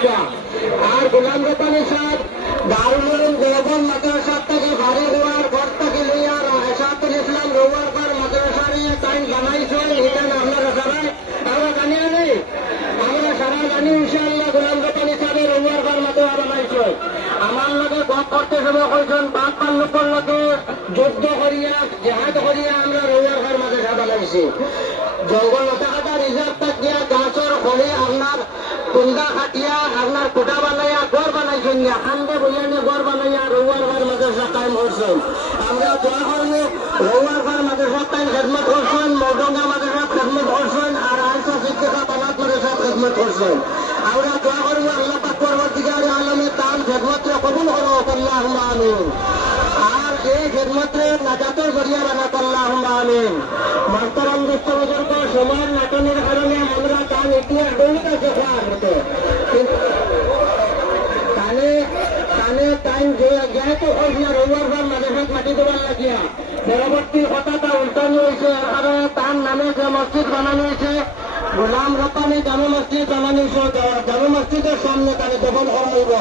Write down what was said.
মাদ্রাসা আর গোলাম রব্বানী সাহেব দারুল উলুম দেওবন্দ মাদ্রাসা থেকে বাড়ি দেওয়ার ঘর থেকে লইয়া এরশাদুল ইসলাম রৌয়ারপাড় মাদ্রাসার টাইম জানাইছেন এটা আপনারা সবাই আমরা জানি নেই আমরা সারা জানি ইনশাআল্লাহ গোলাম রব্বানী সাহেবের রৌয়ারপাড় মাদ্রাসা বানাইছে আমার লগে গপ করতে সময় কইছেন বাপ পাল্লুকর লগে যুদ্ধ করিয়া জেহাদ করিয়া আমরা রৌয়ারপাড় মাদ্রাসা বানাইছি জঙ্গল লতা রিজার্ভ থাকিয়া গাছর ফলে আপনার কুন্দা খাটিয়া আপনার কোটা বানাইয়া গড় বানাইছেন না খান্দে বইয়ানে গড় বানাইয়া রৌয়ারপাড় মাদ্রাসা টাইম করছেন আমরা দোয়া করবো রৌয়ারপাড় মাদ্রাসা টাইম খেদমত করছেন মৌডঙ্গা মাদ্রাসা খেদমত করছেন আর আয়সা শিক্ষা বানাত মাদ্রাসা খেদমত করছেন আমরা দোয়া করবো আল্লাহ পাক পরবর্তীকার আলমে তার খেদমতরে কবুল করো আল্লাহুম্মা আমিন আর এই খেদমতরে নাজাতের জরিয়া বানাত আল্লাহুম্মা আমিন মাস্টারাম দুষ্ট বুজুর্গ সময়ের নাটনের কারণে আমরা তার ইতিহাস দৌড়ে কাছে খাওয়ার হতো কানে টাইম যেহেতু হয়েছিল রৌয়ারপাড় মাদ্রাসাত মাটি দেওয়ার লাগিয়া পরবর্তী কথাটা উল্টানো হয়েছে এর কারণে তার নামে যে মসজিদ বানানো হয়েছে গোলাম রব্বানী জামে মসজিদ বানানো হয়েছে জামে মসজিদের সামনে তাকে দখল করা হইব